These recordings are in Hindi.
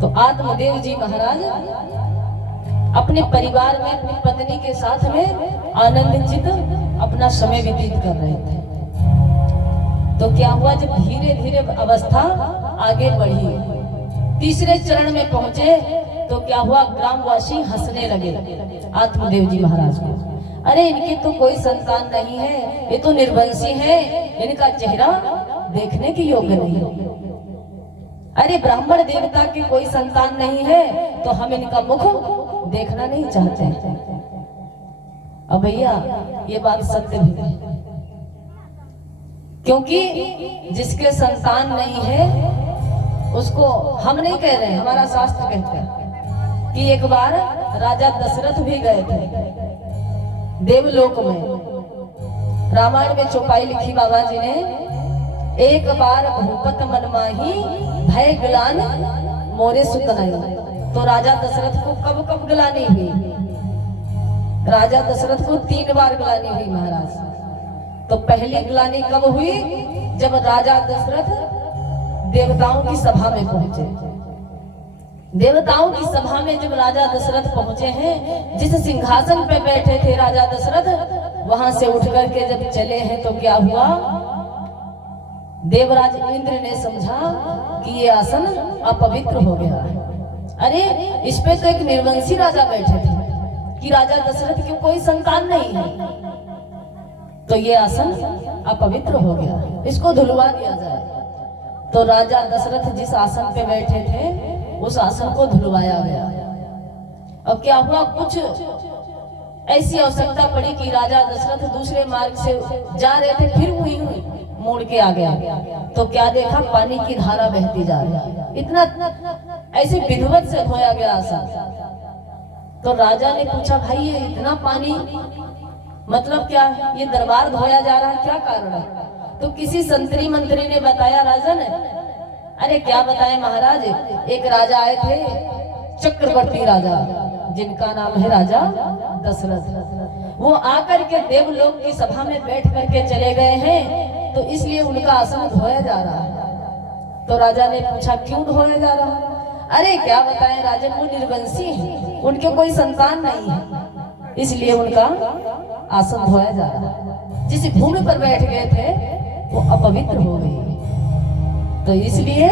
तो आत्मदेव जी महाराज अपने परिवार में अपनी पत्नी के साथ में आनंदित अपना समय व्यतीत कर रहे थे। तो क्या हुआ, जब धीरे धीरे अवस्था आगे बढ़ी, तीसरे चरण में पहुंचे, तो क्या हुआ, ग्रामवासी हंसने लगे आत्मदेव जी महाराज को। अरे इनके तो कोई संतान नहीं है, ये तो निर्वंशी है, इनका चेहरा देखने की योग्य नहीं। अरे ब्राह्मण देवता की कोई संतान नहीं है तो हम इनका मुख देखना नहीं चाहते। अब भैया ये बात सत्य भी है, क्योंकि जिसके संतान नहीं है उसको हम नहीं कह रहे, हमारा शास्त्र कहता है कि एक बार राजा दशरथ भी गए थे देवलोक में। रामायण में चौपाई लिखी बाबा जी ने, एक बार भूपत मन माही भय ग्लान मोरे सुत नहीं। तो राजा दशरथ को कब कब ग्लानी हुई? राजा दशरथ को 3 बार ग्लानी हुई महाराज। तो पहली ग्लानी कब हुई? जब राजा दशरथ देवताओं की सभा में पहुंचे। देवताओं की सभा में जब राजा दशरथ पहुंचे हैं, जिस सिंहासन पे बैठे थे राजा दशरथ, वहां से उठ करके जब चले हैं, तो क्या हुआ, देवराज इंद्र ने समझा कि ये आसन अपवित्र हो गया है। अरे इस पे तो एक निर्वंशी राजा बैठे थे कि राजा दशरथ की कोई संतान नहीं है, तो ये आसन अपवित्र हो गया, इसको धुलवा दिया जाए। तो राजा दशरथ जिस आसन पे बैठे थे उस आसन को धुलवाया गया। अब क्या हुआ, कुछ ऐसी आवश्यकता पड़ी कि राजा दशरथ दूसरे मार्ग से जा रहे थे, फिर वही मोड़ के आ गया। तो क्या देखा, पानी की धारा बहती जा रही, इतना ऐसे विधिवत से धोया गया आसन। तो राजा ने पूछा, भाई ये इतना पानी मतलब क्या है, ये दरबार धोया जा रहा है, क्या कारण है? तो किसी संतरी मंत्री ने बताया राजन। अरे क्या बताए महाराज, एक राजा आए थे, चक्रवर्ती राजा, जिनका नाम है राजा दशरथ। वो आकर के देवलोक की सभा में बैठ करके चले गए हैं, तो इसलिए उनका आसन धोया जा रहा है। तो राजा ने पूछा, क्यों धोया जा रहा है? अरे क्या बताएं राजन, वो निर्वंशी है, उनके कोई संतान नहीं है, इसलिए उनका आसन धोया जा रहा है। जिस भूमि पर बैठ गए थे वो अपवित्र हो गई, तो इसलिए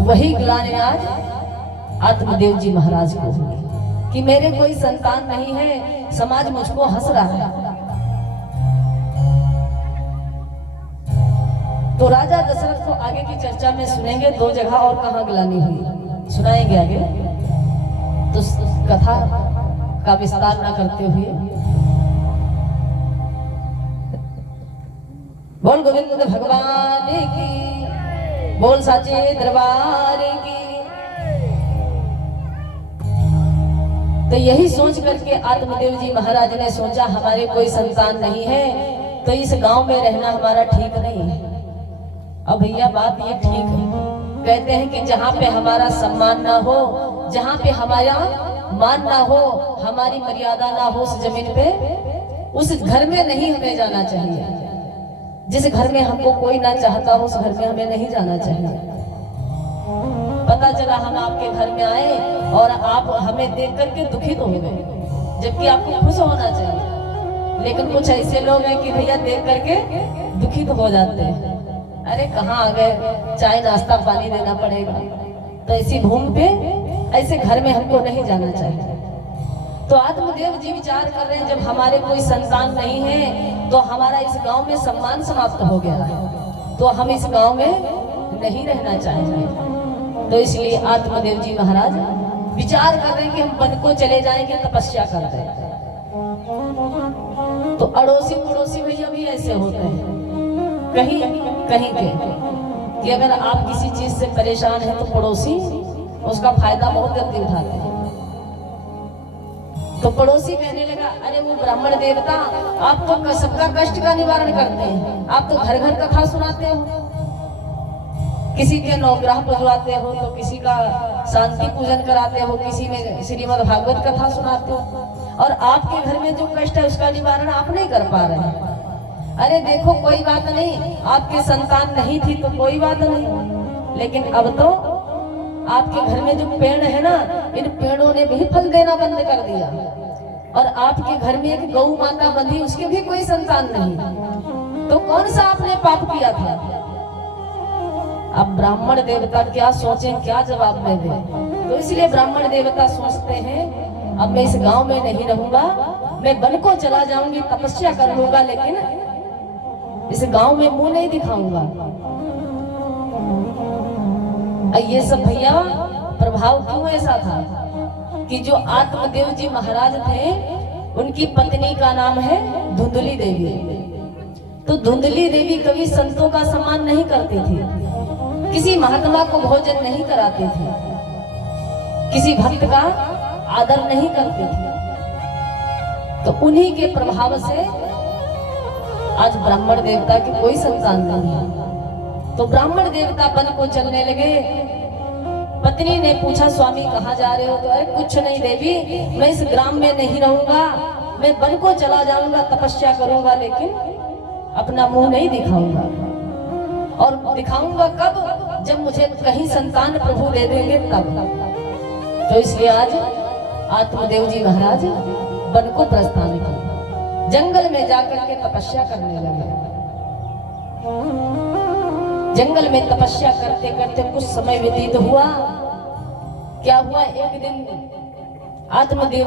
वही ग्लानि आज आत्मदेव जी महाराज को हुई कि मेरे कोई संतान नहीं है, समाज मुझको हंस रहा है। तो राजा दशरथ को आगे की चर्चा में सुनेंगे, 2 जगह और कहां ग्लानि हुई सुनाएंगे आगे। तो कथा का विस्तार न करते हुए बोल गोविंद भगवान की, बोल साचे दरबार की। तो यही सोच करके आत्मदेव जी महाराज ने सोचा, हमारे कोई संतान नहीं है तो इस गांव में रहना हमारा ठीक नहीं है। अब भैया बात ये ठीक है, कहते हैं कि जहाँ पे हमारा सम्मान ना हो, जहाँ पे हमारा मान ना हो, हमारी मर्यादा ना हो, उस जमीन पे, उस घर में नहीं हमें जाना चाहिए। जिस घर में हमको कोई ना चाहता हो, उस घर में हमें नहीं जाना चाहिए। पता चला हम आपके घर में आए और आप हमें देख करके दुखित हो गए, जबकि आपको खुश होना चाहिए। लेकिन कुछ ऐसे लोग हैं कि भैया देख करके दुखित हो जाते हैं, अरे कहाँ आ गए, चाय नाश्ता पानी देना पड़ेगा। तो ऐसी भूमि पे, ऐसे घर में हमको नहीं जाना चाहिए। तो आत्मदेव जी विचार कर रहे हैं, जब हमारे कोई संतान नहीं है तो हमारा इस गांव में सम्मान समाप्त हो गया है, तो हम इस गांव में नहीं रहना चाहेंगे। तो इसलिए आत्मदेव जी महाराज विचार कर रहे हैं कि हम वन को चले जाएंगे, तपस्या कर रहे हैं। तो अड़ोसी पड़ोसी भैया भी ऐसे होते हैं कहीं कहीं के, कि अगर आप किसी चीज से परेशान हैं तो पड़ोसी उसका फायदा बहुत जल्दी उठाते हैं। तो पड़ोसी कहने लगा, अरे वो ब्राह्मण देवता, आप तो सबका कष्ट का निवारण करते हैं, आप तो घर घर कथा सुनाते हो, किसी के नवग्रह पुजवाते हो, तो किसी का शांति पूजन कराते हो, किसी में श्रीमद् भागवत कथा सुनाते हो, और आपके घर में जो कष्ट है उसका निवारण आप नहीं कर पा रहे हैं। अरे देखो कोई बात नहीं, आपके संतान नहीं थी तो कोई बात नहीं, लेकिन अब तो आपके घर में जो पेड़ है ना, इन पेड़ों ने भी फल देना बंद कर दिया। और आपके घर में एक गौ माता बंधी, उसके भी कोई संतान नहीं। तो कौन सा आपने पाप किया था? अब ब्राह्मण देवता क्या सोचें, क्या जवाब में दें? तो इसलिए ब्राह्मण देवता सोचते हैं अब मैं इस गांव में नहीं रहूंगा, मैं वन को चला जाऊंगी, तपस्या कर लूंगा, लेकिन इस गांव में मुंह नहीं दिखाऊंगा। ये सब भैया प्रभाव क्यों ऐसा था कि जो आत्मदेव जी महाराज थे, उनकी पत्नी का नाम है धुंधली देवी। तो धुंधली देवी कभी संतों का सम्मान नहीं करती थी, किसी महात्मा को भोजन नहीं कराती थी, किसी भक्त का आदर नहीं करती थी। तो उन्हीं के प्रभाव से आज ब्राह्मण देवता की कोई संतान नहीं है। तो ब्राह्मण देवता वन को चलने लगे। पत्नी ने पूछा, स्वामी कहाँ जा रहे हो? तो अरे कुछ नहीं देवी, मैं इस ग्राम में नहीं रहूंगा, मैं वन को चला जाऊंगा, तपस्या करूंगा, लेकिन अपना मुंह नहीं दिखाऊंगा। और दिखाऊंगा कब? जब मुझे कहीं संतान प्रभु दे देंगे तब। तो इसलिए आज आत्मदेव जी महाराज वन को प्रस्थान किए, जंगल में जाकर के तपस्या करने लगे। जंगल में तपस्या करते करते कुछ समय व्यतीत हुआ। क्या हुआ? एक दिन आत्मदेव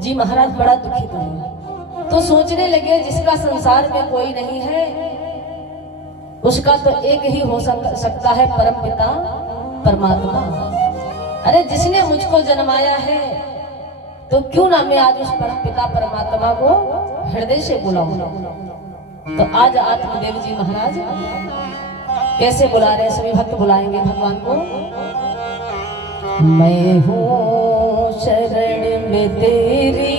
जी महाराज बड़ा दुखित हुए, तो सोचने लगे जिसका संसार में कोई नहीं है, उसका तो एक ही हो सकता है, परम पिता परमात्मा। अरे जिसने मुझको जन्माया है, तो क्यों ना मैं आज उस परम पिता परमात्मा को हृदय से बुलाऊं। तो आज आत्मदेव जी महाराज कैसे बुला रहे हैं? सभी भक्त बुलाएंगे भगवान को। मैं हूँ शरण में तेरी,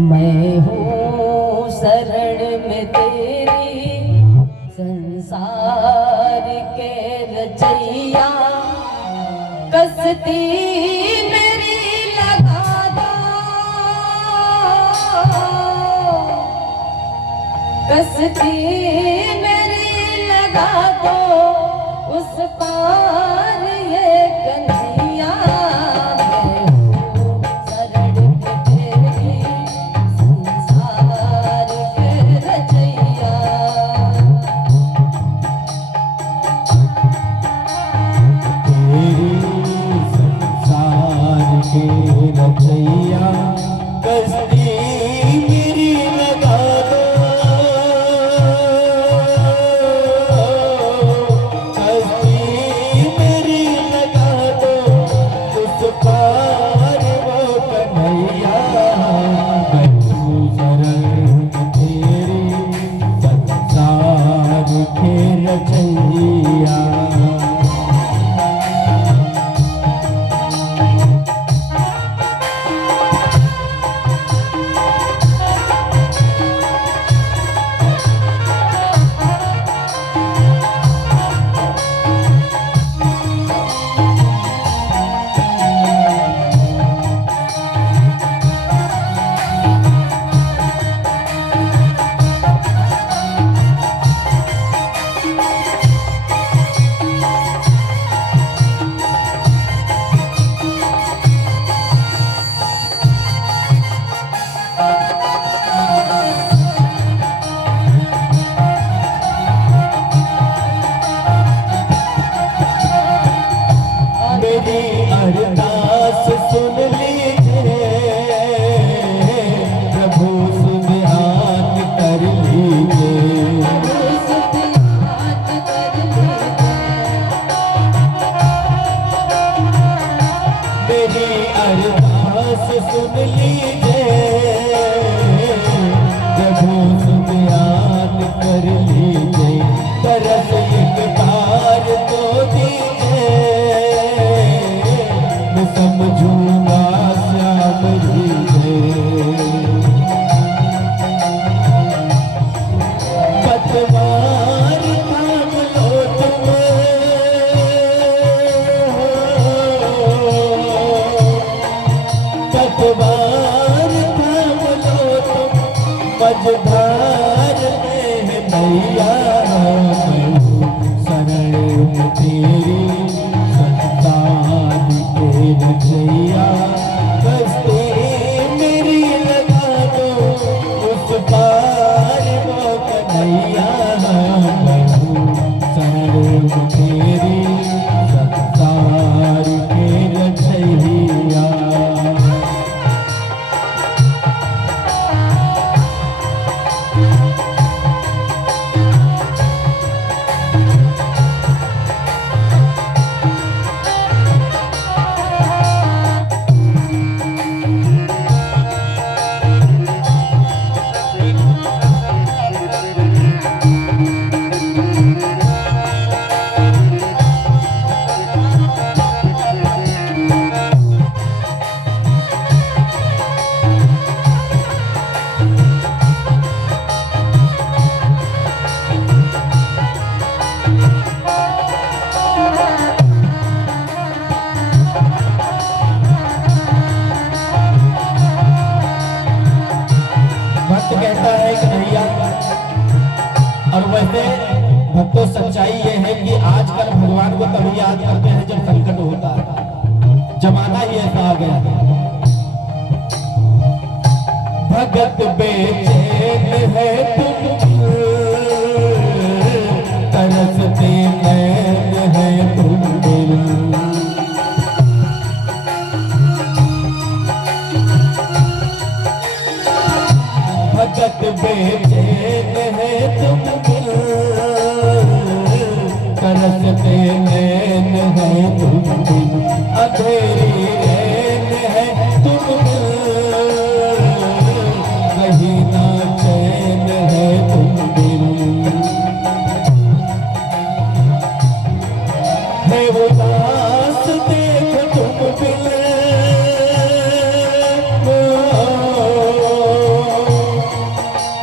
मैं हूँ शरण में तेरी, संसार के रचैया, कसती मेरी लगा दो, कसती लगा दो उस पार ये कन्हैया। शरण में तेरी, संसार के रचैया। तेरी संसार के रचैया, कसती मेरी लगा दो, अरदास सुन लीजिए प्रभु, सुध्यान कर लीजिए, मेरी अरदास सुन लीजिए प्रभु, सुध्यान कर लीजिए, तरस एक बार तो दीजिए, समझूंगा श्याम जी से, पतवार थाम लो तुम, पतवार थाम लो तुम, मझधार में मैया, शरण तेरी रचैया कस्ते मेरी लगा दो उस पार वो कन्हैया मैं हूँ शरण तेरी संसार के रचैया। भक्त कहता है कन्हैया, और वैसे भक्तों सच्चाई ये है कि आजकल भगवान को तभी याद करते हैं जब संकट होता है, जमाना ही ऐसा आ गया है। भगत बेचैन है तुम तरसते नैन है तुम दिल, भगत बेचैन है तुम दिल तरसते नैन है तुम दिल, अंधेरी रैन है तुम दिल कहीं ना चैन है तुम दिल, है वो दास देखो तुम बिल,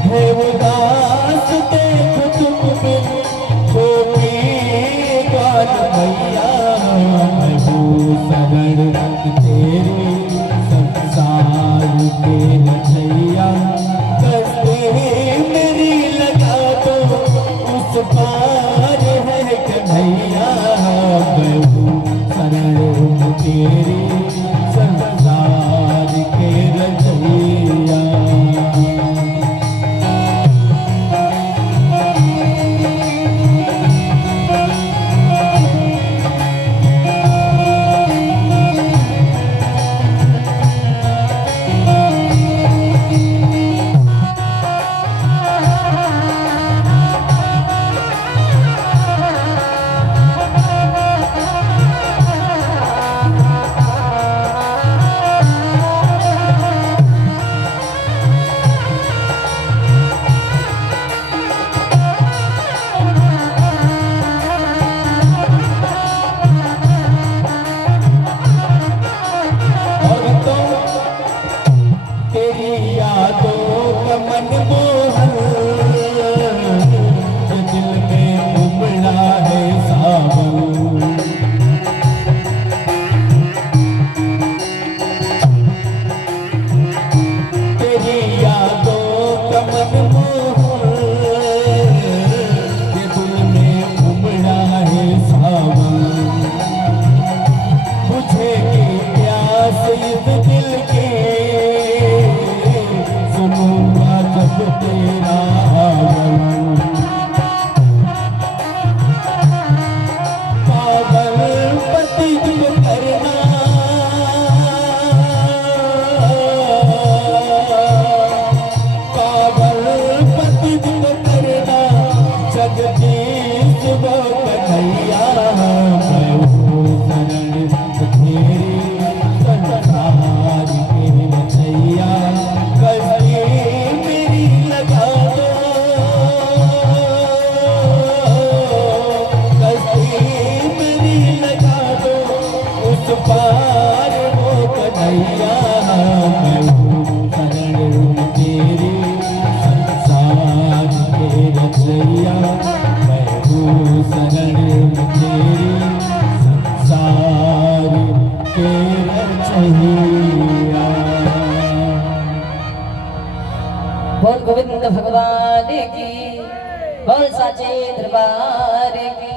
है वो दास देखो तुम बिल, छोटी ग्वाल मैया मैं हूँ शरण तेरी संसार के रचैया कस्ते मेरी लगा दो उस पार है कन्हैया मैं हूँ शरण तेरी संसार के रचैया। और भक्तों तेरी यादों का मन मोहन जो दिल में उमड़ा है सावन, तेरी यादों का मन मोहन ये दिल में उमड़ा है सावन, मुझे की प्यास इस दिल की सुनूंगा जब तेरा आवन, पागल पति जो करना पागल पति जो करना जगदीश वो कन्हैया मैं हूँ शरण तेरी संसार के रचैया कस्ते मेरी लगा दो कस्ते मेरी लगा दो उस पार वो कन्हैया मैं हूँ शरण तेरी संसार के रचैया मैं हूँ शरण तेरी संसार के रचैया। बोल गोविंद भगवान की, बोल साचे दरबार की।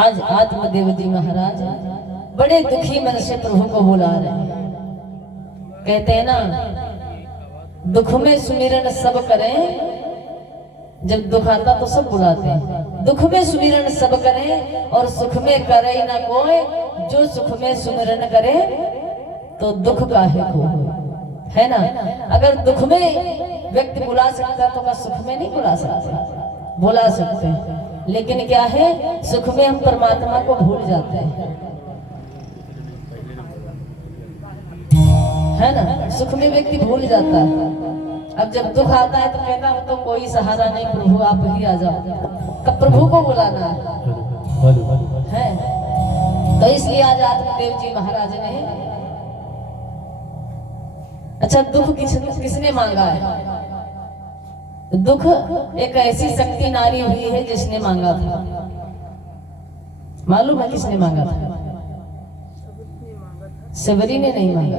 आज आत्मदेव जी महाराज बड़े दुखी मन से प्रभु को बुला रहे हैं। कहते हैं ना, दुख में सुमिरन सब करें। जब दुख आता तो सब बुलाते हैं। दुख में सुमिरन सब करें और सुख में करे ना कोई। जो सुख में सुमिरन करे तो दुख काहे को, है ना। अगर दुख में व्यक्ति बुला सकता तो क्या सुख में नहीं बुला सकते? बुला सकते हैं, लेकिन क्या है, सुख में हम परमात्मा को भूल जाते हैं, है ना। सुख में व्यक्ति भूल जाता है। अब जब दुख आता है तो कहता हूं तो कोई सहारा नहीं, प्रभु आप ही आ जाओ। कब प्रभु को बुलाना है। तो इसलिए आज आत्मदेव जी महाराज ने, अच्छा दुख किसने मांगा है? दुख एक ऐसी शक्ति नारी हुई है जिसने मांगा था। मालूम है किसने मांगा था? सबरी ने नहीं मांगा।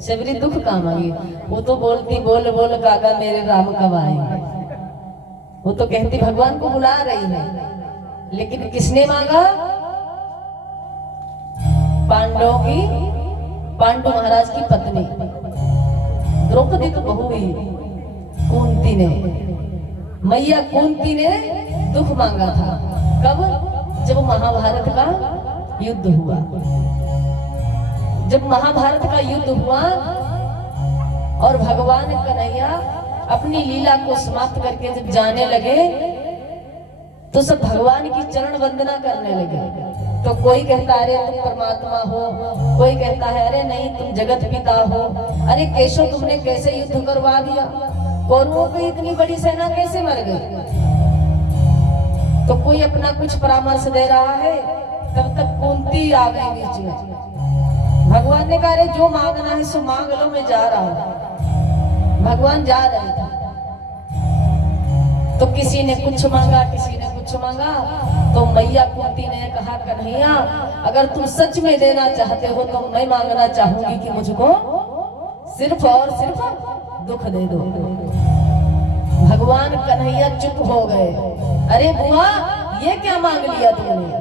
सबरी दुख कहाँ मांगी? वो तो बोलती बोल बोल कागा मेरे राम कब आएंगे। वो तो कहती भगवान को बुला रही है, लेकिन किसने मांगा? पांडु महाराज की पत्नी द्रौपदी तो बहू हुई, कुंती ने, मैया कुंती ने दुख मांगा था। कब? जब महाभारत का युद्ध हुआ। जब महाभारत का युद्ध हुआ और भगवान कन्हैया अपनी लीला को समाप्त करके जब जाने लगे तो सब भगवान की चरण वंदना करने लगे। तो कोई कहता है अरे तुम परमात्मा हो, कोई कहता है अरे नहीं तुम जगत पिता हो, अरे केशव तुमने कैसे युद्ध करवा दिया, कौरवों की इतनी बड़ी सेना कैसे मर गई। तो कोई अपना कुछ परामर्श दे रहा है, तब तक कुंती आ गई बीच में। भगवान ने कहा अरे जो मांगना है सो मांग लो, मैं जा रहा हूं। भगवान जा रहे थे तो किसी ने कुछ मांगा, किसी ने कुछ मांगा। तो मैया कुंती ने कहा कन्हैया अगर तुम सच में देना चाहते हो तो मैं मांगना चाहूंगी कि मुझको सिर्फ और सिर्फ दुख दे दो। भगवान कन्हैया चुप हो गए। अरे बुआ ये क्या मांग लिया तुमने?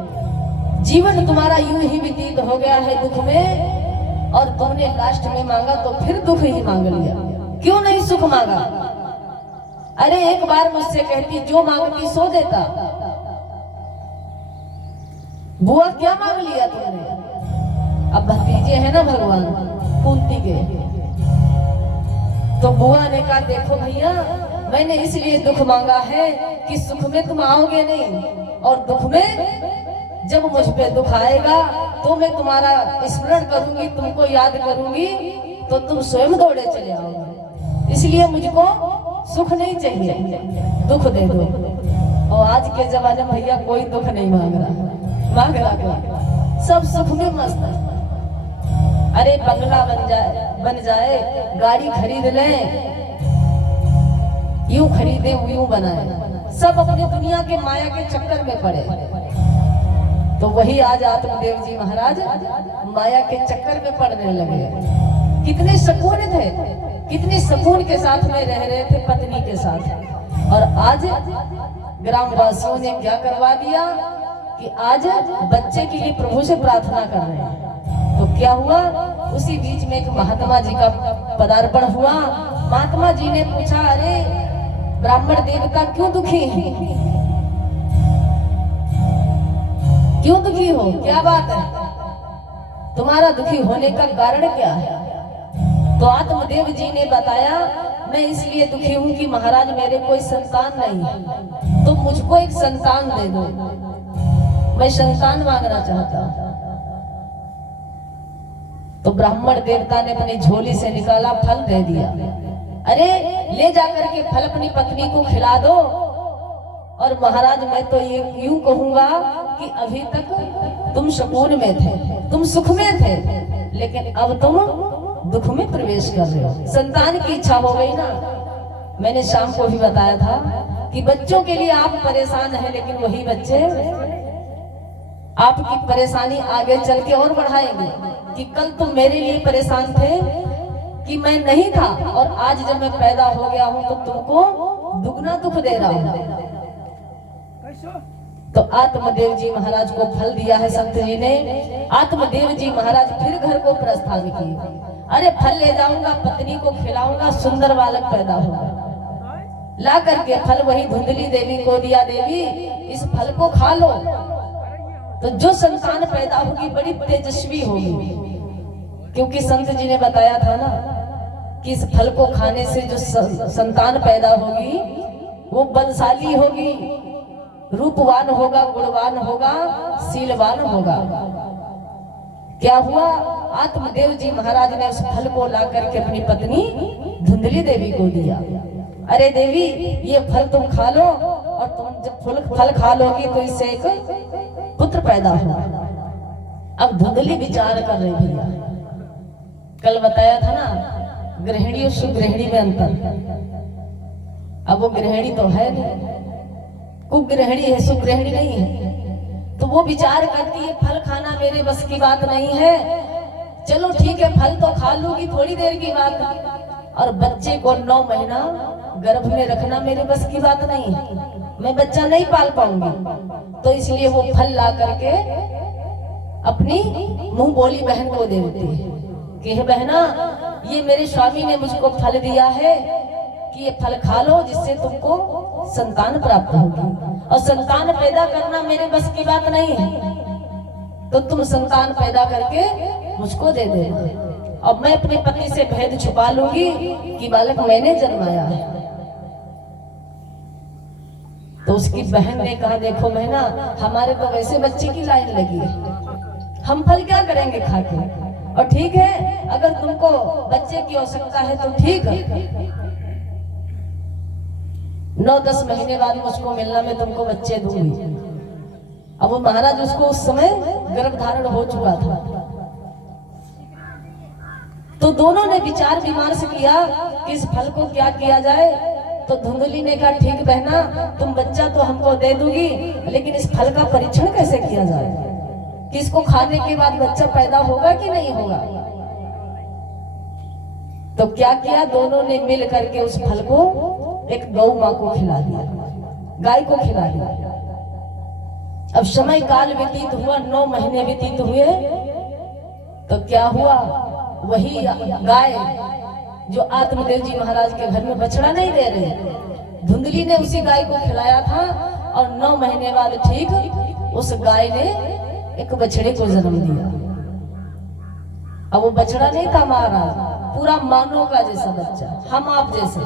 जीवन तुम्हारा यूं ही व्यतीत हो गया है दुख में, और तुमने लास्ट में मांगा तो फिर दुख ही मांग लिया। क्यों नहीं सुख मांगा? अरे एक बार मुझसे कहती जो मांगती सो देता। बुआ क्या मांग लिया तुमने? अब भतीजे हैं ना भगवान कुंती के, तो बुआ ने कहा देखो भैया मैंने इसलिए दुख मांगा है कि सुख में तुम आओगे नहीं, और दुख में जब मुझ पे दुख आएगा तो मैं तुम्हारा स्मरण करूंगी, तुमको याद करूंगी, तो तुम स्वयं दौड़े चले आओगे। इसलिए मुझको सुख नहीं चाहिए, दुख दे दो। और आज के जमाने में भैया कोई दुख नहीं मांग रहा कोई, सब सुख में मस्त है। अरे बंगला बन जाए, गाड़ी खरीद लें, यूं खरीदे यूं बनाए, सब अपनी दुनिया के माया के चक्कर में पड़े। तो वही आज आत्मदेव जी महाराज माया के चक्कर में पड़ने लगे। कितने सुकून थे, कितने सुकून के साथ में रह रहे थे पत्नी के साथ, और आज ग्रामवासियों ने क्या करवा दिया कि आज बच्चे के लिए प्रभु से प्रार्थना कर रहे हैं। तो क्या हुआ, उसी बीच में एक महात्मा जी का पदार्पण हुआ। महात्मा जी ने पूछा अरे ब्राह्मण देवता क्यों दुखी हैं? क्यों दुखी हो, क्या बात है, तुम्हारा दुखी होने का कारण क्या है? तो आत्मदेव जी ने बताया मैं इसलिए दुखी हूं कि महाराज मेरे कोई संतान नहीं है, तो मुझको एक संतान दे दो, मैं संतान मांगना चाहता हूं। तो ब्राह्मण देवता ने अपनी झोली से निकाला फल दे दिया। अरे ले जाकर के फल अपनी पत्नी को खिला दो। और महाराज मैं तो ये यूं कहूंगा कि अभी तक तुम सुकून में थे, तुम सुख में थे, लेकिन अब तुम दुख में प्रवेश कर रहे हो। संतान की इच्छा हो गई ना। मैंने शाम को भी बताया था कि बच्चों के लिए आप परेशान हैं, लेकिन वही बच्चे आपकी परेशानी आगे चल के और बढ़ाएंगे कि कल तुम मेरे लिए परेशान थे कि मैं नहीं था, और आज जब मैं पैदा हो गया हूं तो तुमको दुगना दुख दे रहा हूं। तो आत्मदेव जी महाराज को फल दिया है संत जी ने। आत्मदेव जी महाराज फिर घर को प्रस्थान किए। अरे फल ले जाऊंगा, पत्नी को खिलाऊंगा, सुंदर बालक पैदा होगा। ला करके फल वही धुंधली देवी को दिया। देवी इस फल को खा लो तो जो संतान पैदा होगी बड़ी तेजस्वी होगी, क्योंकि संत जी ने बताया था ना कि इस फल को खाने से जो संतान पैदा होगी वो बलशाली होगी, रूपवान होगा, गुणवान होगा, शीलवान होगा। क्या हुआ? आत्मदेव जी महाराज ने उस फल को ला करके अपनी पत्नी धुंधली देवी को दिया। अरे देवी ये फल तुम खा लो, और तुम जब फल खा लोगी तो इससे एक पुत्र पैदा होगा। अब धुंधली विचार कर रही भैया, कल बताया था ना गृहिणी और सुगृहिणी में अंतर। अब वो गृहिणी तो है नहीं, कुगृहिणी है, सुगृहिणी नहीं है। तो वो विचार करती है फल खाना मेरे बस की बात नहीं है, चलो ठीक है फल तो खा लूंगी, थोड़ी देर की बात, और बच्चे को 9 महीना गर्भ में रखना मेरे बस की बात नहीं है, मैं बच्चा नहीं पाल पाऊंगी। तो इसलिए वो फल ला करके अपनी मुंह बोली बहन को दे देती है कि हे बहना, ये मेरे स्वामी ने मुझको फल दिया है कि ये फल खा लो जिससे तुमको संतान प्राप्त होगी, और संतान पैदा करना मेरे बस की बात नहीं है, तो तुम संतान पैदा करके मुझको दे देना। अब मैं अपने पति से भेद छुपा लूंगी कि बालक मैंने जन्माया है। तो उसकी बहन ने कहा देखो बहना, हमारे तो वैसे बच्चे की लाइन लगी है, हम फल क्या करेंगे खा के, और ठीक है अगर तुमको बच्चे की आवश्यकता है तो ठीक है, 9-10 महीने बाद मुझको मिलना, मैं तुमको बच्चे दूंगी। अब वो महाराज उसको उस समय गर्भ धारण हो चुका था। तो दोनों ने विचार विमर्श किया कि इस फल को क्या किया जाए। तो धुंधली ने कहा ठीक बहना, तुम बच्चा तो हमको दे दोगी, लेकिन इस फल का परीक्षण कैसे किया जाए कि इसको खाने के बाद बच्चा पैदा होगा कि नहीं होगा। तो क्या किया, दोनों ने मिल करके उस फल को एक गौ माँ को खिला दिया, गाय को खिला दिया। अब समय काल व्यतीत हुआ, 9 महीने व्यतीत हुए, तो क्या हुआ, वही गाय जो आत्मदेव जी महाराज के घर में बछड़ा नहीं दे रहे, धुंधली ने उसी गाय को खिलाया था, और 9 महीने बाद ठीक उस गाय ने एक बछड़े को जन्म दिया। अब वो बछड़ा नहीं था महाराज, पूरा मानव का जैसा बच्चा, हम आप जैसे।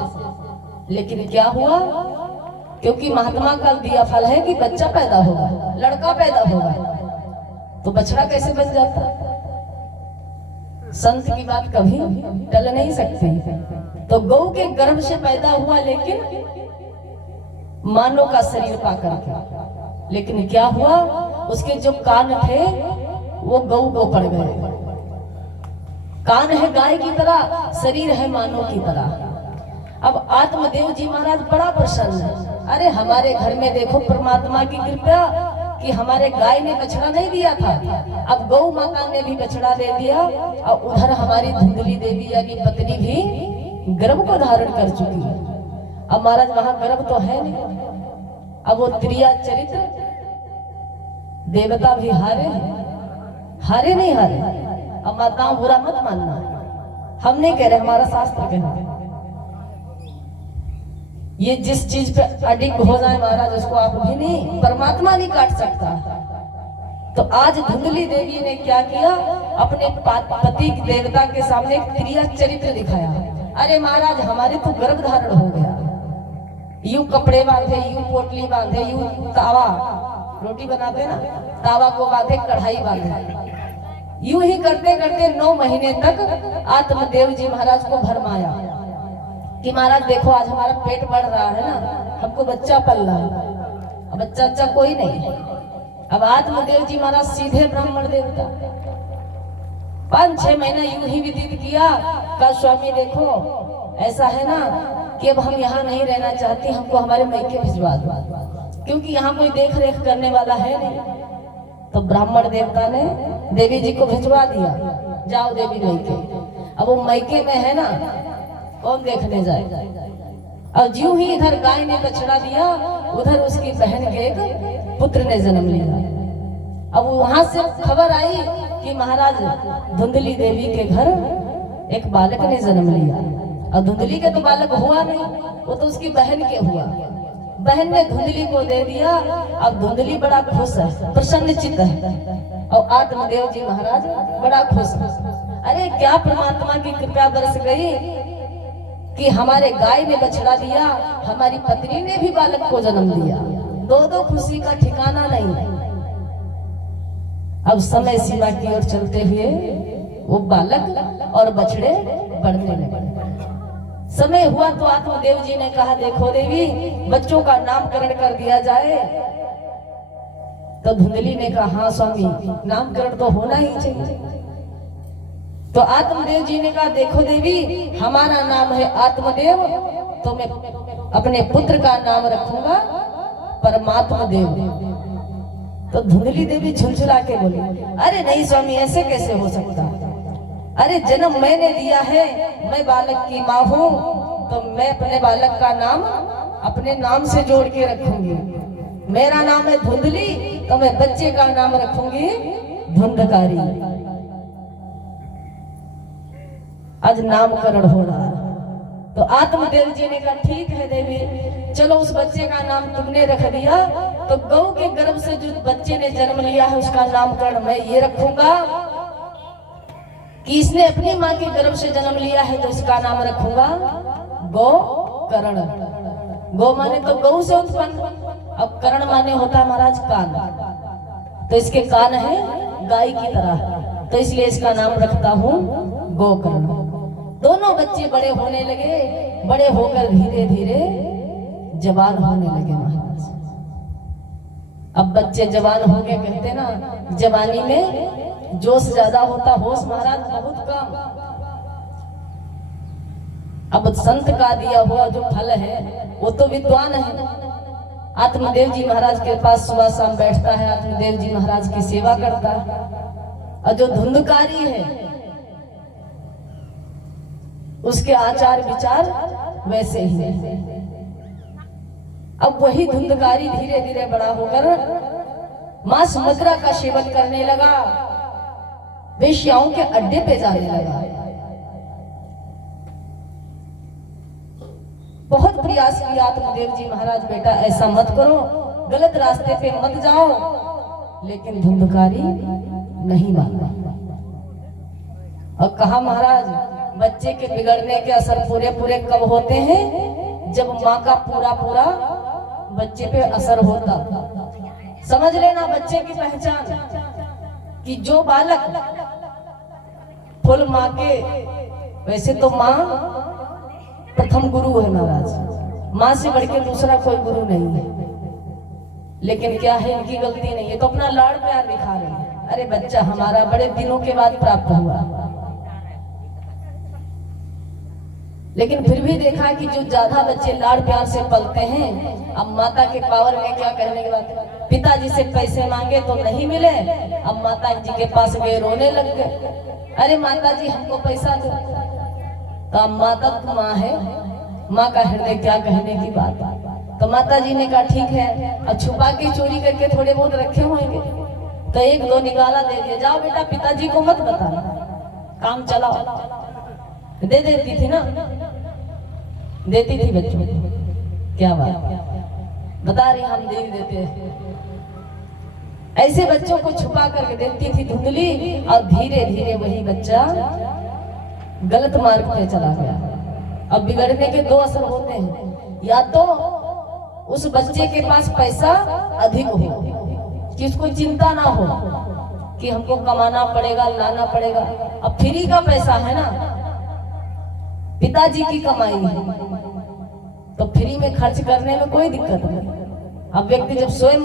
लेकिन क्या हुआ, क्योंकि महात्मा का दिया फल है कि बच्चा पैदा होगा, लड़का पैदा होगा, तो बछड़ा कैसे बन जाता। संत की बात कभी टल नहीं सकती। तो गौ के गर्भ से पैदा हुआ, लेकिन मानव का शरीर पा करके। लेकिन क्या हुआ, उसके जो कान थे वो गौ को पड़ गए। कान है गाय की तरह, शरीर है मानव की तरह। अब आत्मदेव जी महाराज बड़ा प्रसन्न है, अरे हमारे घर में देखो परमात्मा की कृपा कि हमारे गाय ने बछड़ा नहीं दिया था, अब गौ माता ने भी बछड़ा दे दिया, और उधर हमारी धुंधली देवी यानी पत्नी भी गर्भ को धारण कर चुकी है। अब महाराज वहां गर्भ तो है नहीं, अब वो त्रिया चरित्र देवता भी हारे हारे नहीं हारे। अब माताओं बुरा मत मानना, हम नहीं कह रहे, हमारा शास्त्र कह रहे। ये जिस चीज पे अडिक्ट हो जाए महाराज, उसको आप भी नहीं, परमात्मा नहीं काट सकता। तो आज धुंधली देवी ने क्या किया, अपने पति देवता के सामने एक त्रिया चरित्र दिखाया। अरे महाराज हमारे तो गर्भ धारण हो गया, यूं कपड़े बांधे, यूं पोटली बांधे, यूं तावा, रोटी बनाते ना, तावा को बांधे, कढ़ाई बांधे, यूं ही करते करते 9 महीने तक आत्मदेव जी महाराज को भरमाया कि महाराज देखो आज हमारा पेट बढ़ रहा है ना, हमको बच्चा पल रहा है। अब बच्चा कोई नहीं। अब आत्मदेव जी महाराज सीधे ब्राह्मण देवता, 5-6 महीना यूं ही व्यतीत किया। कहा स्वामी देखो ऐसा है ना कि अब हम यहाँ नहीं रहना चाहती, हमको हमारे मैके भिजवा दो, क्योंकि यहाँ कोई देख रेख करने वाला है नहीं। तो ब्राह्मण देवता ने देवी जी को भिजवा दिया, जाओ देवी मैके। अब वो मैके में है ना, कौन देखने जाए। और ज्यों ही इधर गाय ने बछड़ा दिया, उधर उसकी बहन के एक पुत्र ने जन्म लिया। अब वहां से खबर आई कि महाराज धुंधली देवी के घर एक बालक ने जन्म लिया। और धुंधली के तो बालक हुआ नहीं, वो तो उसकी बहन के हुआ। बहन ने धुंधली को दे दिया। अब धुंधली बड़ा खुश है, प्रसन्नचित्त है, और आत्मदेव जी महाराज बड़ा खुश है। अरे क्या परमात्मा की कृपा बरस गई कि हमारे गाय ने बछड़ा दिया, हमारी पत्नी ने भी बालक को जन्म दिया। दो दो खुशी का ठिकाना नहीं। अब समय सीमा की ओर चलते हुए वो बालक और बछड़े बढ़ने लगे। समय हुआ तो आत्मदेव जी ने कहा, देखो देवी, बच्चों का नामकरण कर दिया जाए। तो धुंधली ने कहा, हाँ स्वामी, नामकरण तो होना ही चाहिए। तो आत्मदेव जी ने कहा, देखो देवी, हमारा नाम है आत्मदेव, तो मैं अपने पुत्र का नाम रखूंगा परमात्मा देव। तो धुंधली देवी झुलझुला के बोली, अरे नहीं स्वामी, ऐसे कैसे हो सकता? अरे जन्म मैंने दिया है, मैं बालक की माँ हूँ, तो मैं अपने बालक का नाम अपने नाम से जोड़ के रखूंगी। मेरा नाम है धुंधली, तो मैं बच्चे का नाम रखूंगी धुंधकारी। आज नामकरण हो रहा। तो आत्मदेव जी ने कहा, ठीक है देवी, चलो उस बच्चे का नाम तुमने रख दिया, तो गौ के गर्भ से जो बच्चे ने जन्म लिया है उसका नामकरण मैं ये रखूंगा कि इसने अपनी माँ के गर्भ से जन्म लिया है, तो इसका नाम रखूंगा गौकर्ण। गौ माने तो गौ से उत्पन्न, अब कर्ण माने होता महाराज कान, तो इसके कान है गाय की तरह, तो इसलिए इसका नाम रखता हूँ गौकर्ण। दोनों बच्चे बड़े होने लगे, बड़े होकर धीरे धीरे जवान होने लगे महाराज। अब बच्चे जवान हो गए, कहते ना जवानी में जोश ज्यादा होता, होश महाराज बहुत कम। अब संत का दिया हुआ जो फल है वो तो विद्वान है। आत्मदेव जी महाराज के पास सुबह शाम बैठता है, आत्मदेव जी महाराज की सेवा करता है। और जो धुंधकारी है उसके आचार विचार वैसे ही है। अब वही धुंधकारी धीरे धीरे बड़ा होकर मांस मदिरा का सेवन करने लगा, वेश्याओं के अड्डे पे जाने लगा। बहुत प्रयास किया आत्मदेव जी महाराज, बेटा ऐसा मत करो, गलत रास्ते पे मत जाओ, लेकिन धुंधकारी नहीं माना। और कहा, महाराज बच्चे के बिगड़ने के असर पूरे पूरे कब होते हैं? जब माँ का पूरा पूरा बच्चे पे असर होता। समझ लेना बच्चे की पहचान कि जो बालक फुल माँ के, वैसे तो माँ प्रथम गुरु है महाराज, माँ से बढ़ के दूसरा कोई गुरु नहीं है, लेकिन क्या है इनकी गलती नहीं है, तो अपना लाड़ प्यार दिखा रहे हैं। अरे बच्चा हमारा बड़े दिनों के बाद प्राप्त हुआ, लेकिन फिर भी देखा कि जो ज्यादा बच्चे लाड़ प्यार से पलते हैं, अब माता के पावर में क्या कहने की बात है, पिताजी से पैसे मांगे तो नहीं मिले, अब माता जी के पास गए रोने लग गए, अरे माता जी हमको पैसा दो। तो अब माता तो माँ है, माँ का हृदय क्या कहने की बात। तो माता जी ने कहा ठीक है, अब छुपा के चोरी करके थोड़े बहुत रखे होंगे, तो एक दो निकाला दे दिया, जाओ बेटा पिताजी को मत बताना, काम चलाओ। दे देती थी ना, देती थी बच्चों को, क्या बात बता रही, हम दे देते हैं। ऐसे बच्चों को छुपा करके देती थी धुंधली, और धीरे धीरे वही बच्चा गलत मार्ग पे चला गया। अब बिगड़ने के दो असर होते हैं, या तो उस बच्चे के पास पैसा अधिक हो कि उसको चिंता ना हो कि हमको कमाना पड़ेगा, लाना पड़ेगा, अब फ्री का पैसा है ना, पिताजी की कमाई है, तो फ्री में खर्च करने में कोई दिक्कत नहीं। अब व्यक्ति जब स्वयं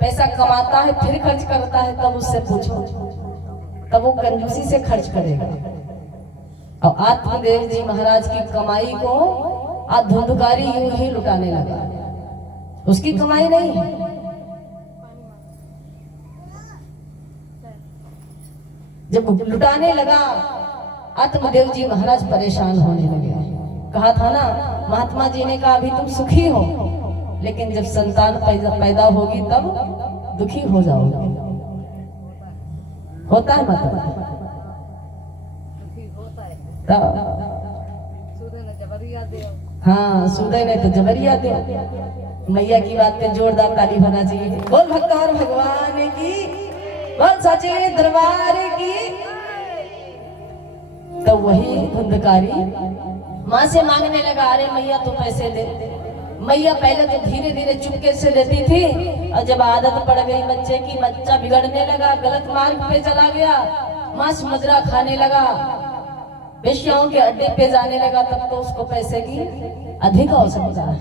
पैसा कमाता है फिर खर्च करता है, तब उससे पूछो, तब वो कंजूसी से खर्च करेगा। और आत्मदेव जी महाराज की कमाई को आज धुंधकारी यूं ही लुटाने लगा, उसकी कमाई नहीं है। जब लुटाने लगा, आत्मदेव जी महाराज परेशान होने लगे। कहा था ना महात्मा जी ने कहा, अभी तुम सुखी हो, लेकिन जब संतान पैदा होगी तब दुखी हो जाओगे। होता है मतलब हाँ, सुने नहीं तो जबरिया दो। मैया की बात पे जोरदार ताली होना चाहिए। बोल भगवान भगवान की, बोल सचे दरबार की। तो वही धुंधकारी माँ से मांगने लगा, अरे मैया तू पैसे दे। मैया पहले तो धीरे धीरे चुपके से देती थी, और जब आदत पड़ गई बच्चे की, बच्चा बिगड़ने लगा, गलत मार्ग पे चला गया, मांस मदिरा खाने लगा, वेश्याओं के अड्डे पे जाने लगा, तब तो उसको पैसे की अधिक आवश्यकता है।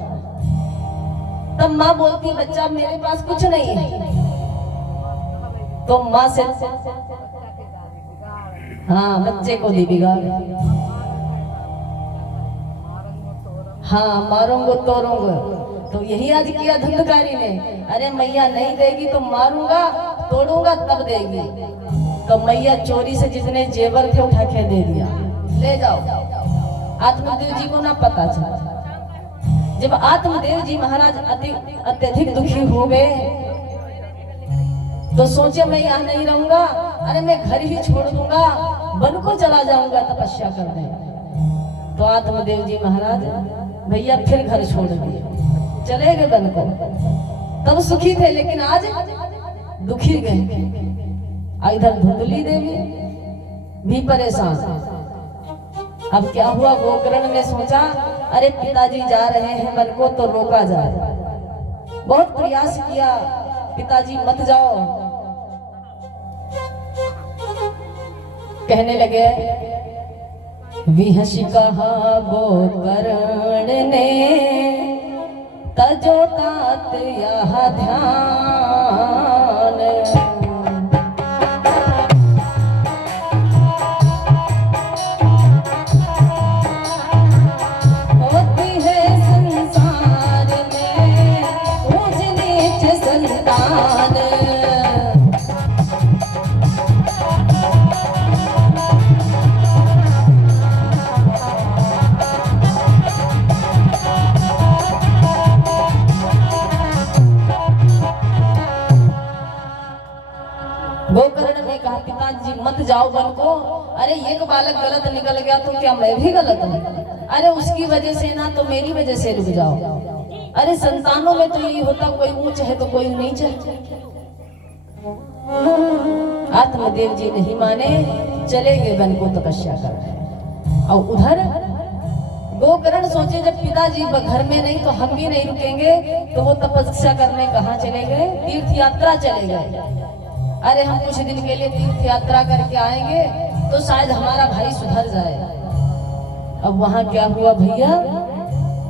तब माँ बोलती, बच्चा मेरे पास कुछ नहीं है। तो माँ से हाँ, बच्चे को दी बिगाड़, हाँ मारूंगा तोड़ूंगा। तो यही आज किया धुंधकारी ने, अरे मैया नहीं देगी तो मारूंगा तोड़ूंगा तब देगी। तो मैया चोरी से जितने जेवर थे उठा के दे दिया, ले जाओ। आत्मदेव जी को ना पता चला। जब आत्मदेव जी महाराज अत्यधिक दुखी हो गए, तो सोचे मैं यहाँ नहीं रहूंगा, अरे मैं घर ही छोड़ दूंगा, वन को चला जाऊंगा तपस्या करने। तो आत्मदेव जी महाराज भैया फिर घर छोड़ दिए, चले गए वन को। तब सुखी थे, लेकिन आज दुखी गए। इधर धुंधली देवी भी परेशान। अब क्या हुआ, गोकर्ण ने सोचा, अरे पिताजी जा रहे हैं वन को तो रोका जाए। बहुत प्रयास किया, पिताजी मत जाओ। कहने लगे, विहसी कहा गोकर्ण ने, तजो तात यह ध्यान। होती है संसार में ऊंच नीच संतान। गोकर्ण ने कहा, पिताजी मत जाओ वन को। अरे एक बालक गलत निकल गया तो क्या मैं भी गलत हूँ? अरे उसकी वजह से ना तो मेरी वजह से रुक जाओ। अरे संतानों में तो यही होता, कोई ऊंच है तो कोई नीच है। आत्मदेव जी नहीं माने, चले गए वन को तपस्या करने। और उधर गोकर्ण सोचे, जब पिताजी घर में नहीं तो हम भी नहीं रुकेंगे, तो वो तपस्या करने कहाँ चले गए? तीर्थ यात्रा चले गए। अरे हम कुछ दिन के लिए तीर्थ यात्रा करके आएंगे तो शायद हमारा भाई सुधर जाए। अब वहां क्या हुआ भैया,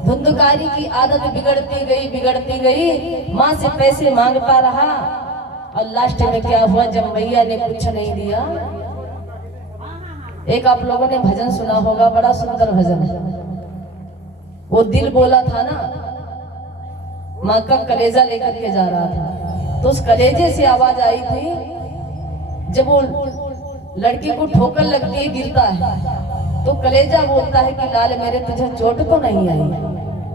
धुंधकारी की आदत बिगड़ती गई, माँ से पैसे मांगता रहा। और लास्ट में क्या हुआ, जब मैया ने कुछ नहीं दिया। एक आप लोगों ने भजन सुना होगा, बड़ा सुंदर भजन है। वो दिल बोला था ना, माँ का कलेजा लेकर के जा रहा था, तो उस कलेजे से आवाज आई थी। जब वो लड़की को ठोकर लगती है, गिरता है, तो कलेजा बोलता है कि लाल मेरे तुझे चोट तो नहीं आई।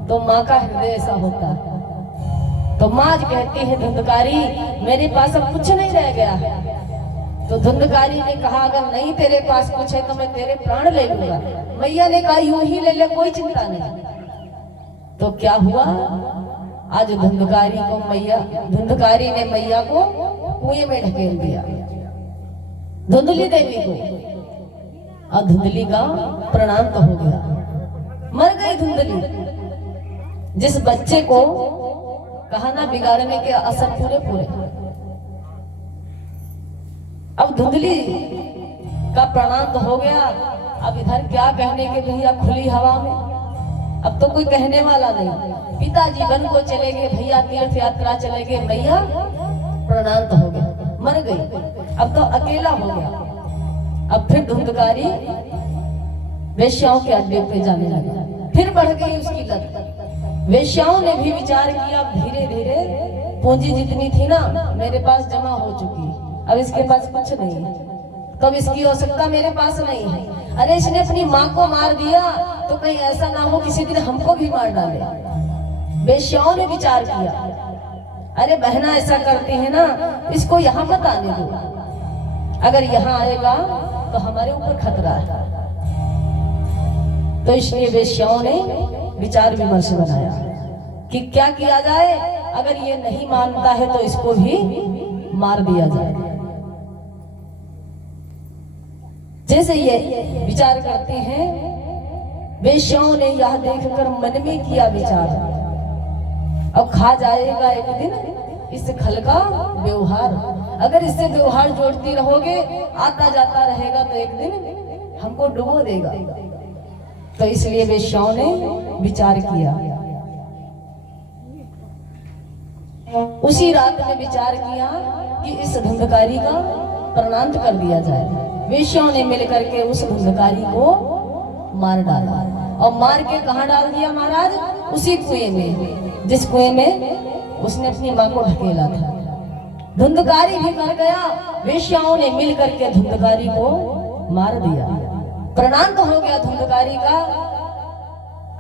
तो माँ का हृदय ऐसा होता है। तो माँ कहती है, धुंधकारी मेरे पास अब कुछ नहीं रह गया है। तो धुंधकारी ने कहा, अगर नहीं तेरे पास कुछ है तो मैं तेरे प्राण ले लूंगा। मैया ने कहा, यूं ही ले ले, कोई चिंता नहीं। तो क्या हुआ, आज धुंधकारी ने मैया को कुएं में ढकेल दिया, धुंधली देवी को। और धुंधली का प्राणांत तो हो गया, मर गई धुंधली। जिस बच्चे को कहा ना बिगाड़ने के असर पूरे। अब धुंधली का प्राणांत हो गया। अब इधर क्या कहने के भैया, खुली हवा में अब तो कोई कहने वाला नहीं। पिताजी वन को चले गए, भैया तीर्थ यात्रा चले गए, मैया प्राणांत हो गया, मर गई। अब तो अकेला हो गया। अब फिर धुंधकारी वेश्याओं के अड्डे पे जाने लगा, फिर बढ़ गई उसकी लत। वेश्याओं ने भी विचार किया, धीरे धीरे पूंजी जितनी थी ना मेरे पास जमा हो चुकी, अब इसके पास कुछ नहीं है, तो अब इसकी आवश्यकता मेरे पास नहीं है। अरे इसने अपनी माँ को मार दिया तो कहीं ऐसा ना हो किसी दिन हमको भी मार डाले। वेश्याओं ने विचार किया, अरे बहना ऐसा करते हैं ना, इसको यहाँ मत आने दो, अगर यहाँ आएगा तो हमारे ऊपर खतरा है। तो इसलिए वेश्याओं ने विचार विमर्श बनाया कि क्या किया जाए, अगर ये नहीं मानता है तो इसको भी मार दिया जाए। जैसे ये विचार करते हैं, वेश्याओं ने यह देखकर मन में किया विचार, अब खा जाएगा एक दिन इस खल का व्यवहार, अगर इससे व्यवहार जोड़ती रहोगे, आता जाता रहेगा तो एक दिन हमको डुबो देगा। तो इसलिए वेश्याओं ने विचार किया। उसी रात में विचार किया कि इस धुंधकारी का प्रणांत कर दिया जाए। वेश्याओं ने मिलकर के उस धुंधकारी को मार डाला, और मार के कहाँ डाल दिया महाराज? उसी कुएं में, जिस कुएं में उसने अपनी मां को ढकेला था। धुंधकारी भी मर गया, वेश्याओं ने मिलकर के धुंधकारी को मार दिया, प्रणांत हो गया धुंधकारी का।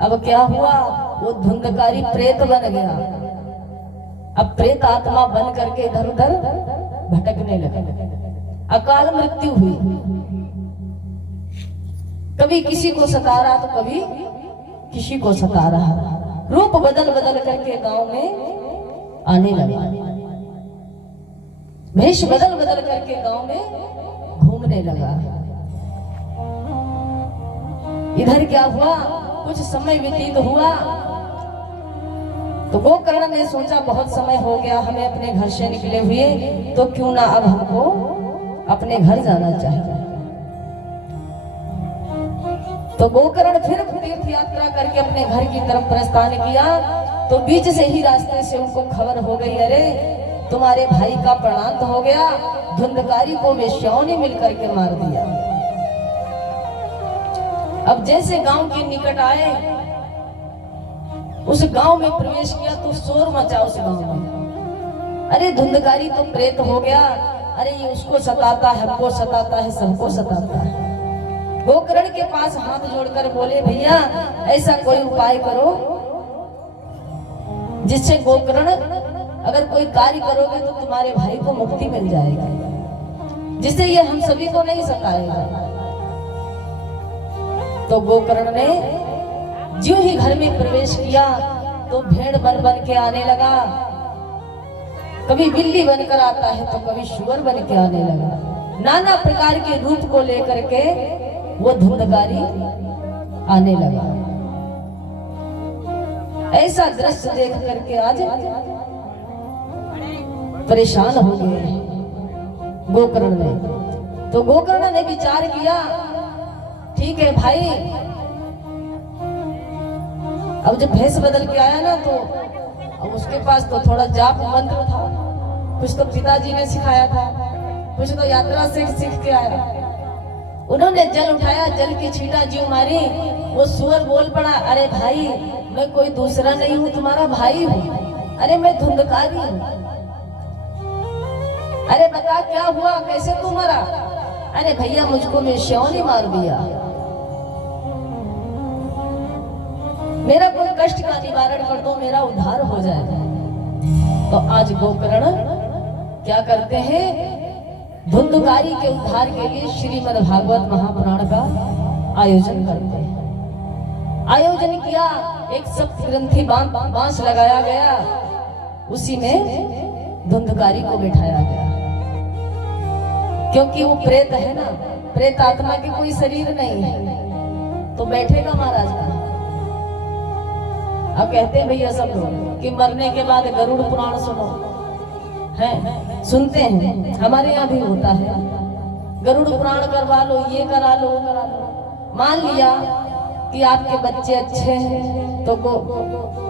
अब क्या हुआ? वो धुंधकारी प्रेत बन गया। अब प्रेत आत्मा बन करके इधर उधर भटकने लगा, अकाल मृत्यु हुई। कभी किसी को सता रहा तो कभी किसी को सता रहा, रूप बदल बदल करके गांव में आने लगा, भेष बदल बदल करके गांव में घूमने लगा। इधर क्या हुआ? कुछ समय व्यतीत हुआ तो गोकर्ण ने सोचा बहुत समय हो गया हमें अपने घर से निकले हुए, तो क्यों ना अब हमको अपने घर जाना चाहिए। तो गोकर्ण फिर तीर्थ यात्रा करके अपने घर की तरफ प्रस्थान किया। तो बीच से ही रास्ते से उनको खबर हो गई, अरे तुम्हारे भाई का प्राणांत हो गया, धुंधकारी को वेश्याओं ने मिलकर के मार दिया। अब जैसे गांव के निकट आए, उस गांव में प्रवेश किया तो शोर मचा उस गांव में, अरे धुंधकारी तो प्रेत हो गया, अरे ये उसको सताता है, हमको सताता है, सबको सताता है। गोकर्ण के पास हाथ जोड़कर बोले, भैया ऐसा कोई उपाय करो जिससे गोकर्ण अगर कोई कार्य करोगे तो तुम्हारे भाई को मुक्ति मिल जाएगी, जिससे ये हम सभी को नहीं सताएगा। तो गोकर्ण ने ज्यों ही घर में प्रवेश किया तो भेड़ बन बन के आने लगा, कभी बिल्ली बनकर आता है तो कभी शुगर बन के आने लगा, नाना प्रकार के रूप को लेकर के वो धुंधकारी आने लगा। ऐसा दृश्य देख करके आज परेशान हो गए गोकर्ण ने। तो गोकर्ण ने विचार किया, ठीक है भाई, अब जब भेष बदल के आया ना तो अब उसके पास तो थोड़ा जाप मंत्र था, कुछ तो पिताजी ने सिखाया था, कुछ तो यात्रा से सीख के आया। उन्होंने जल उठाया, जल की छींटा ज्यों मारी, वो सुअर बोल पड़ा, अरे भाई मैं कोई दूसरा नहीं हूँ, तुम्हारा भाई हूँ, अरे मैं धुंधकारी हूँ, अरे बता क्या हुआ, कैसे तू मरा? अरे भैया मुझको वेश्याओं ने मार दिया, मेरा कोई कष्ट का निवारण कर दो, मेरा उद्धार हो जाएगा। तो आज गोकर्ण क्या करते हैं? धुंधकारी के उद्धार के लिए श्रीमद् भागवत महापुराण का आयोजन करते हैं। आयोजन किया, एक सप्त ग्रंथी बांस लगाया गया, उसी में धुंधकारी को बैठाया गया, क्योंकि वो प्रेत है ना, प्रेत आत्मा के कोई शरीर नहीं है, तो बैठेगा महाराज का। अब कहते हैं भैया सब लोग कि मरने के बाद गरुड़ पुराण सुनो, है सुनते हैं, हमारे यहाँ भी होता है, गरुड़ पुराण करवा लो, ये करा लो, वो करा लो। मान लिया कि आपके बच्चे अच्छे हैं तो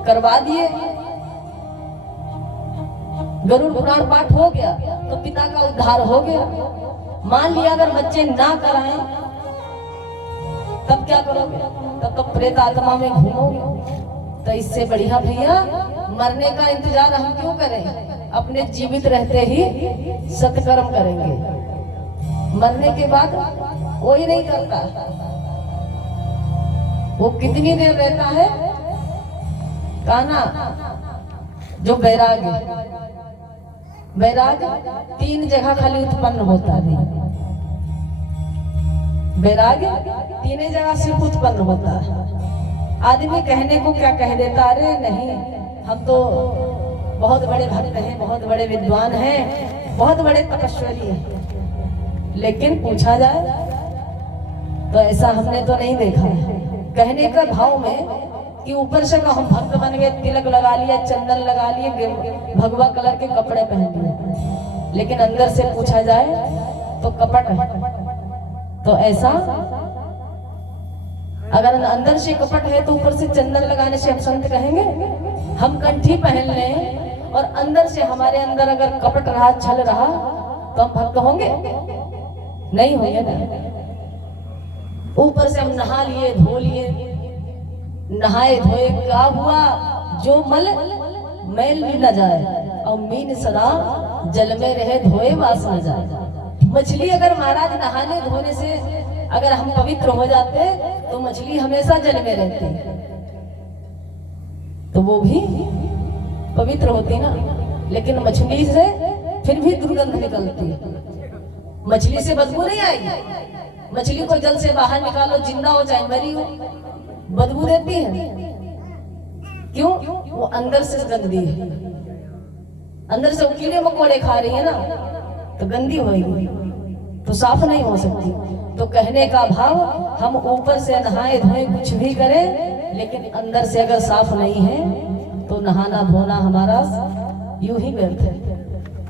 करवा दिए, गरुड़ पुराण पाठ हो गया तो पिता का उद्धार हो गया। मान लिया अगर बच्चे ना कराएं तब क्या करोगे? तब तो प्रेत आत्मा में घूमोगे। तो इससे बढ़िया भैया मरने का इंतजार हम क्यों करें, अपने जीवित रहते ही सत्कर्म करेंगे, मरने के बाद कोई नहीं करता। वो कितनी देर रहता है? काना जो बैरागी, वैराग 3 जगह खाली उत्पन्न होता है। वैराग 3 जगह सिर्फ उत्पन्न होता है। आदमी कहने को क्या कह देता, अरे नहीं हम तो बहुत बड़े भक्त हैं, बहुत बड़े विद्वान हैं, बहुत बड़े तपस्वी हैं, लेकिन पूछा जाए तो ऐसा हमने तो नहीं देखा है। कहने का भाव में कि ऊपर से हम भक्त बन गए, तिलक लगा लिया, चंदन लगा लिए, भगवा कलर के कपड़े पहन लिए, लेकिन अंदर से पूछा जाए तो कपट है। तो ऐसा अगर अंदर से कपट है तो ऊपर से चंदन लगाने से हम संत कहेंगे? हम कंठी पहन लें और अंदर से हमारे अंदर अगर कपट रहा, छल रहा, तो हम भक्त होंगे? नहीं होंगे ना। ऊपर से हम नहा लिए, धो लिए, नहाए धोए क्या हुआ, जो मल मैल भी न जाए और मीन सदा जल में रहे, धोए वास न जाए। मछली अगर महाराज नहाने धोने से अगर हम पवित्र हो जाते तो मछली हमेशा जल में रहती, तो वो भी पवित्र होती ना। लेकिन मछली से फिर भी दुर्गंध निकलती। मछली से बदबू नहीं आएगी। मछली को जल से बाहर निकालो, जिंदा हो चाहे मरी हो, बदबू देती है। क्यों? वो अंदर से गंदी है। अंदर से कीड़े मकोड़े खा रही है ना, तो गंदी होगी, तो साफ नहीं हो सकती। तो कहने का भाव, हम ऊपर से नहाए धोए कुछ भी करें, लेकिन अंदर से अगर साफ नहीं है तो नहाना धोना हमारा यूं ही व्यर्थ है,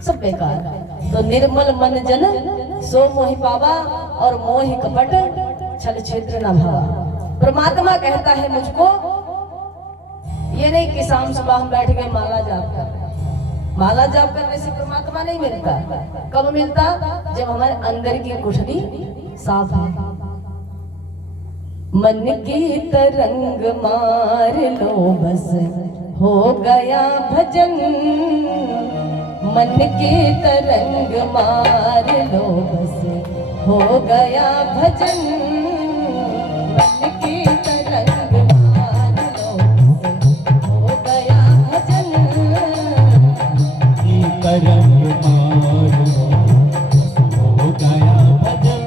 सब बेकार है। तो निर्मल मन जन सो मोहि पावा, और मोहि कपट छल क्षेत्र न भावा। परमात्मा कहता है मुझको, ये नहीं कि शाम सुबह हम बैठ गए माला जाप कर। माला जाप करने से परमात्मा नहीं मिलता। कब मिलता? जब हमारे अंदर की कुठरी साफ है। मन की तरंग मार लो बस हो गया भजन, मन की तरंग मार लो बस हो गया भजन, मन की तरंग मार लो बस हो गया भजन, तरंग मार लो हो गया भजन,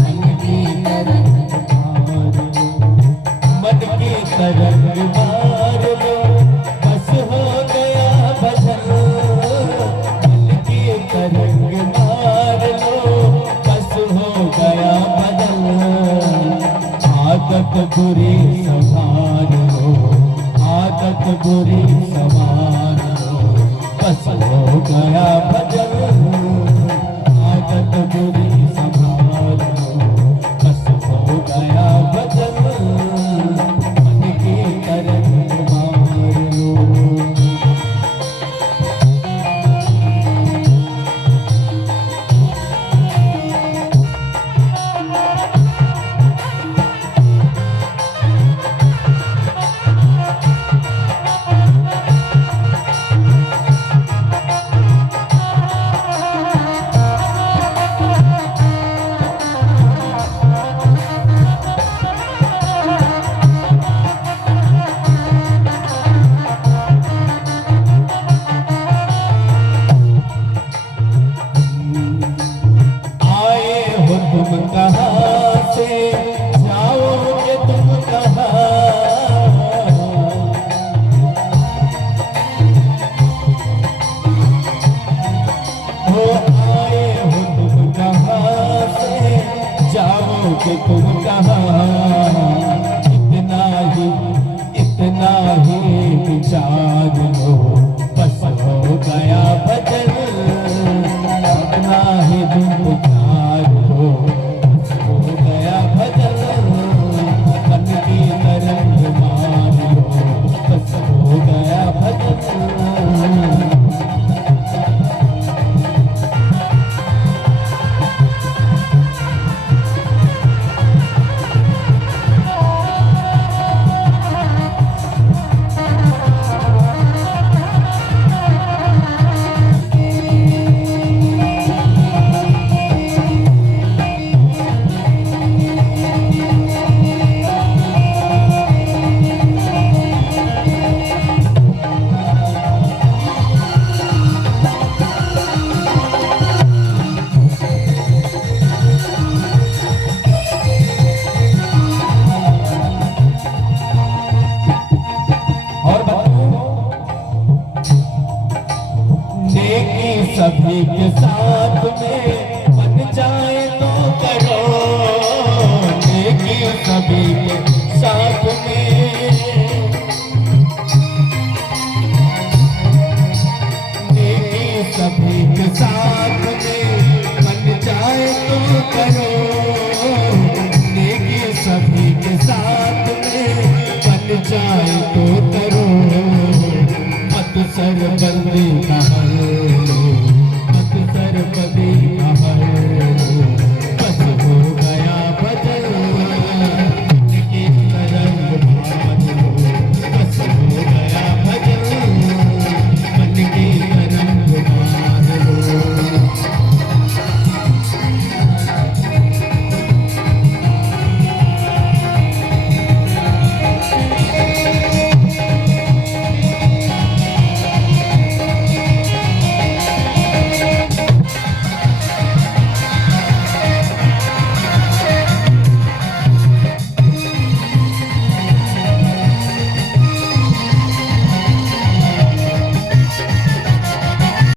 मन की तरंग मार लो, मन की तरंग मार लो बस हो गया भजन, मन की तरंग मार लो बस हो गया भजन, आदत बुरी संभाल लो, आदत बुरी संभाल लो बस हो गया भजन, आदत बुरी संभाल लो बस हो गया भजन, मन की तरंग मार लो। कि तुम कहाँ, इतना ही विचार लो बस हो गया भजन, इतना ही विचार लो बस हो गया भजन, मन की तरंग मान लो बस हो गया भजन। सभी के साथ में बन जाए तो करो, नेकी सभी के साथ में, नेकी सभी के साथ में बन जाए तो करो, नेकी सभी के साथ में बन जाए तो करो, मत सरबंदी का